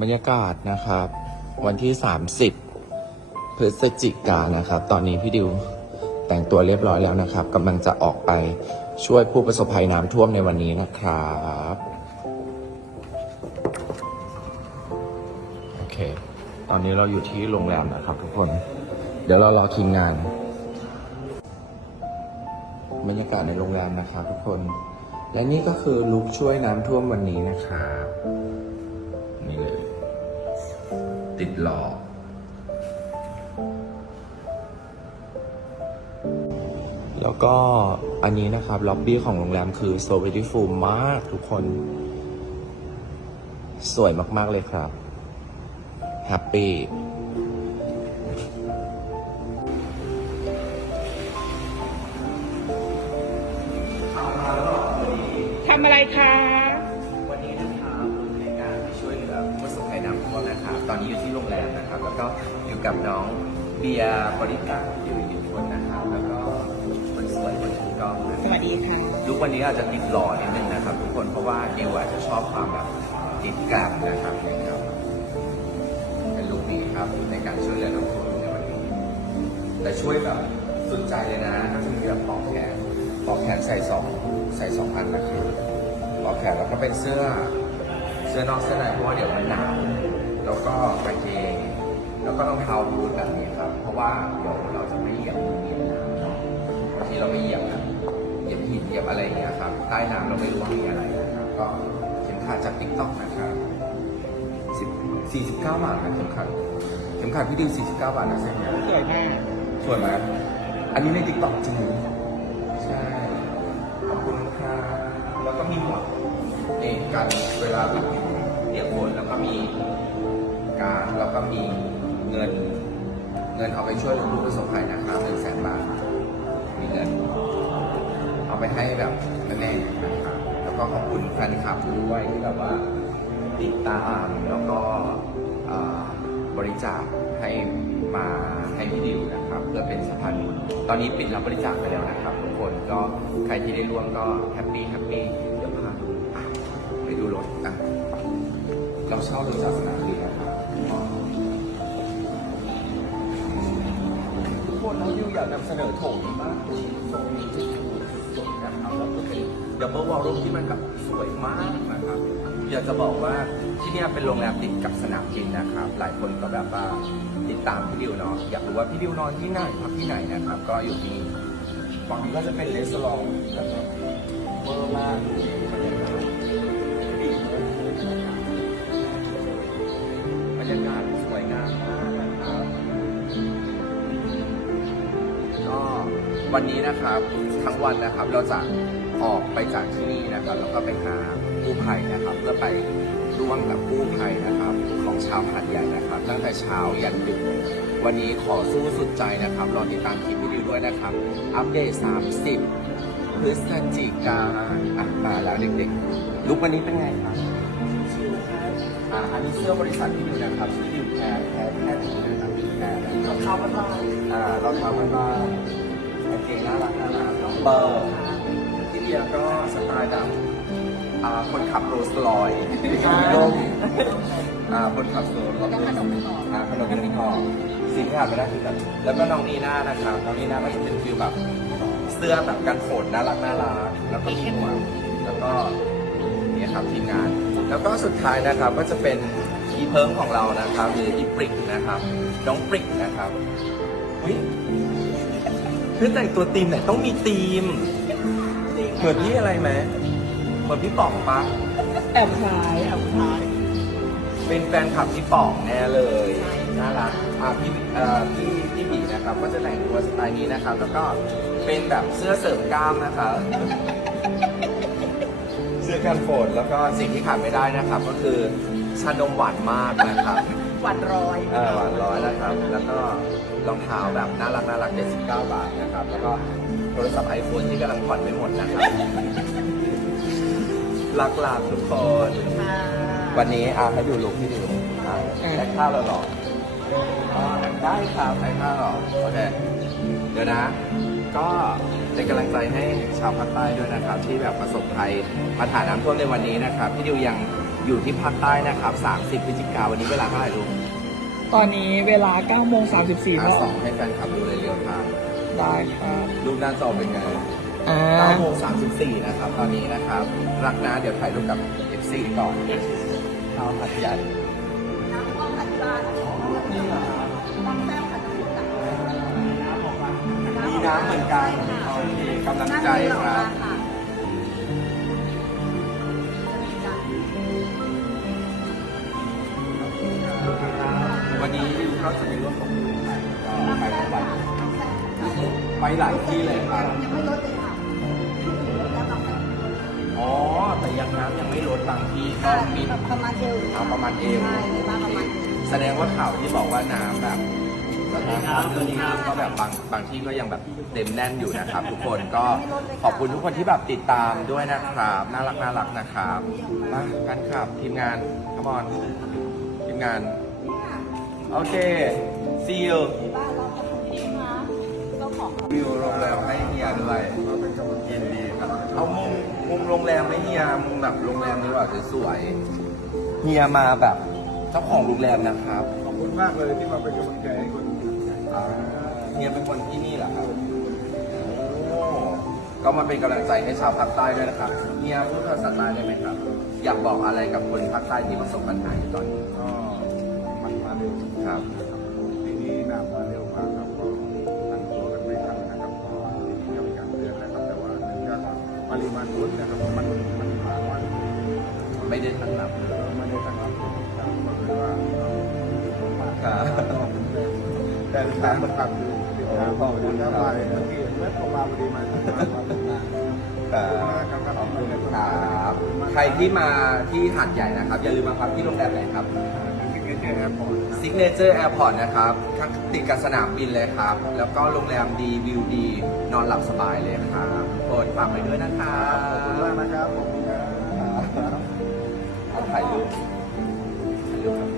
บรรยากาศนะครับ วันที่ 30 พฤศจิกายนนะครับ ตอนนี้พี่ดิวแต่งตัวเรียบร้อยแล้วนะครับกำลังจะออกไปช่วยผู้ประสบภัยน้ำท่วมในวันนี้นะครับโอเค ตอนนี้เราอยู่ที่โรงแรมนะครับ ทุกคน เดี๋ยวเรารอทีมงานบรรยากาศในโรงแรมนะครับทุกคน และนี่ก็คือลุกช่วยน้ำท่วมวันนี้นะครับ ติดหลอแล้วก็อันนี้นะครับ ล็อบบี้ของโรงแรมคือ so beautiful มากทุกคน สวยมาก ๆ เลยครับ แฮปปี้ทำอะไรคะ แล้วก็อยู่กับน้องเบียร์บริการอยู่อีกหนึ่งคนนะครับแล้วก็คนสวยคนถือกล้องนะสวัสดีค่ะลุกวันนี้อาจจะติดหล่อนิดนึงนะครับ ทุกคนเพราะว่าเดวอาจจะชอบความแบบติดกล้ามนะครับนะครับเป็นลุคนี้ครับในการช่วยเหลือน้องคนในวันนี้แต่ช่วยแบบสุดใจเลยนะก็จะมีแบบปอกแขนปอกแขนใส่สองใส่สองอันนะครับปอกแขนแล้วก็เป็นเสื้อเสื้อนอกเสื้อในเพราะว่าเดี๋ยวมันหนาวแล้วก็กางเกง แล้วก็รองเท้าบูทแบบนี้ครับ เพราะว่าเดี๋ยวเราจะไม่เหยียบเหยียบน้ำเนาบางทีเราไม่เหยียบนะเหยียบหินเหยียบอะไรอย่างเงี้ยครับใต้น้ำเราไม่รู้ว่ามีอะไรนะครับก็เข็มขัดจากติ๊กต็อกนะครับสิบสี่สิบเก้าบาทนะเข็มขัดเข็มขัดพี่ดิวสี่สิบเก้าบาทนะเส้นเนี้ยสวยมากสวยไหมอันนี้ในติ๊กต็อกจริงใช่ขอบคุณครับแล้วก็มีหมวกนี่การเวลาแบบเรียกคนแล้วก็มีการแล้วก็มี เงิน เงินเอาไปช่วยเหลือผู้ประสบภัยนะครับหนึ่งแสนบาทมีเงิน เอาไปให้แบบแม่ๆนะครับแล้วก็ขอบคุณแฟนคลับด้วยที่แบบว่าติดตามแล้วก็บริจาคให้มาให้พี่ดิวนะครับ เพื่อเป็นสะพานบุญตอนนี้ปิดรับบริจาคไปแล้วนะครับทุกคนก็ใครที่ได้ร่วมก็แฮปปี้แฮปปี้เดี๋ยวพาดูไปดูรถอะเราเช่ารถจากสนามบิน คนเราอยู่อยากนำเสนอโถงมากโถงนี้ที่สวยนะครับแล้วก็เป็นดับเบิลวอลลุ่มที่มันแบบสวยมากนะครับ อยากจะบอกว่าที่นี่เป็นโรงแรมติดกับสนามบินนะครับ หลายคนก็แบบว่าติดตามพี่ดิวเนาะอยากรู้ว่าพี่ดิวนอนที่ไหนพักที่ไหนนะครับ ก็อยู่ที่ฝั่งนี้ก็จะเป็นเลสองนะครับเวอร์มาก วันนี้นะครับทั้งวันนะครับเราจะออกไปจากที่นี่นะครับแล้วก็ไปหากู้ภัยนะครับ เพื่อไปร่วมกับกู้ภัยนะครับ ของชาวหาดใหญ่นะครับ ตั้งแต่เช้ายันดึกวันนี้ขอสู้สุดใจนะครับรอติดตามคลิปวิดีโอด้วยนะครับ อัปเดต 30 พฤศจิกาอะมาแล้วเด็กๆ ลุกวันนี้เป็นไงครับอ่าอันนี้เสื้อบริษัทที่ดูนะครับที่ดูแพรแพรแพรที่นะครับแพรนะครับเขาบ้านอ่าเราทำกันว่ากางเกงน่ารักน่ารักน้องเบอร์ที่เดียก็สไตล์แบบอ่าคนขับโรลส์รอยซ์ร่มอ่าคนขับโรลส์รอยซ์อ่าขนมขนมสิ่งที่ขาดไม่ได้คือแบบแล้วก็น้องนีน่านะครับน้องนีน่าก็จะเป็นฟิลแบบเสื้อแบบกันฝนน่ารักน่ารักแล้วก็หมวกแล้วก็เนี่ยครับทีมงาน แล้วก็สุดท้ายนะครับก็จะเป็นอีเพิงของเรานะครับหรืออีปริกนะครับน้องปริกนะครับอุ๊ยเพื่อแต่งตัวธีมไหนต้องมีธีม เหมือนพี่อะไรไหมเหมือนพี่ป๋องปะแอบคล้ายแอบคล้ายเป็นแฟนคลับพี่ป๋องแน่เลยน่ารักอ่าพี่เอ่อพี่พี่บีนะครับก็จะแต่งตัวสไตล์นี้นะครับ แล้วก็เป็นแบบเสื้อเสริมกล้ามนะครับเสื้อกันฝนแล้วก็สิ่งที่ขาดไม่ได้นะครับ ก็คือชานมหวานมากนะครับ หวันร้อย เออหวานร้อยนะครับ แล้วก็ รองเท้าแบบน่ารักน่ารัก79บาทนะครับ แล้วก็โทรศัพท์ไอโฟนที่กำลังผ่อนไม่หมดนะครับลักลาทุกคนค่ะวันนี้อาให้ดูลุคที่ดูอะได้ข้าวแล้วเหรออ๋อได้ครับได้ข้าวหรอโอเคเดี๋ยวนะ ก็เป็นกำลังใจให้ชาวภาคใต้ด้วยนะครับ ที่แบบประสบภัยปัญหาน้ำท่วมในวันนี้นะครับพี่ดิวยังอยู่ที่ภาคใต้นะครับ 30พฤศจิกาวันนี้เวลาเท่าไหร่ลูก ตอนนี้เวลา9โมง34อะแล้วสองให้แฟนคลับดูเลยเรียวครับได้ครับรูปหน้าจอเป็นไงอ่า9โมง34นะครับ ตอนนี้นะครับ รักนะเดี๋ยวถ่ายรูปกับ FC ก่อนข้าวผัดใหญ่น้ำห้องปัจจุบันนี่เหรอต้องแต้มขัดขุดอะมีน้ำเหมือนกันโอเคกำลังใจครับ นนี้เราจะมีร่วมกับคุณไทยก็ไปทุกวันไปหลายที่เลยครับยังไม่ลดเลยค่ะแล้วบางอ๋อ แต่ยังน้ำยังไม่ลดบางที่ก็มีประมาณเอวเอาประมาณเอวใช่มีบ้างประมาณเอวแสดงว่าข่าวที่บอกว่าน้ำแบบสถานการณ์เรื่องนี้ก็แบบบางบางที่ก็ยังแบบเต็มแน่นอยู่นะครับ ทุกคนก็ขอบคุณทุกคนที่แบบติดตามด้วยนะครับน่ารักน่ารักนะครับมากันครับทีมงานขมอนทีมงาน โอเค see you บ้านเราจะทำเองนะเจ้าของวิวโรงแรมให้เฮียด้วยเป็นกำลังยินดีครับ เอามุมมุมโรงแรมให้เฮียมุมแบบโรงแรมนี้ว่าสวยๆเฮียมาแบบเจ้าของโรงแรมนะครับ ขอบคุณมากเลยที่มาเป็นกำลังใจให้คนอ่าเฮียเป็นคนที่นี่เหรอครับ โอ้ ก็มาเป็นกำลังใจให้ชาวภาคใต้ด้วยนะครับเฮียพูดภาษาใต้ได้ไหมครับ อยากบอกอะไรกับคนภาคใต้ที่ประสบปัญหาอยู่ตอนนี้ ก็มันมาเร็ว ครับปีนี้น้ำมาเร็วมากครับก็ตั้งตัวกันไม่ทันนะครับก็ทีนี้ก็มีการเตือนนะครับแต่ว่าเนื่องจากปริมาณฝนนะครับมันมันมาวันไม่ได้ทันรับไม่ได้ตั้งรับครับก็คือว่าครับแต่ทางมันตัดอยู่ติดตามบอกนะว่าเมื่อกี้เมื่อประมาณพอดีมาที่มาวันนั้นขอบคุณครับ ใครที่มาที่หาดใหญ่นะครับ อย่าลืมมาพักที่โรงแรมไหนครับ ซิกเนเจอร์แอร์พอร์ต Signature Airport นะครับข้างติดกับสนามบินเลยครับ แล้วก็โรงแรมดีวิวดี นอนหลับสบายเลยครับทุกคนฝากไว้ด้วยนะครัขอบคุณมากบนะครับขอบคุณครับเอาถ่ายรูปถ่ายรูปครับ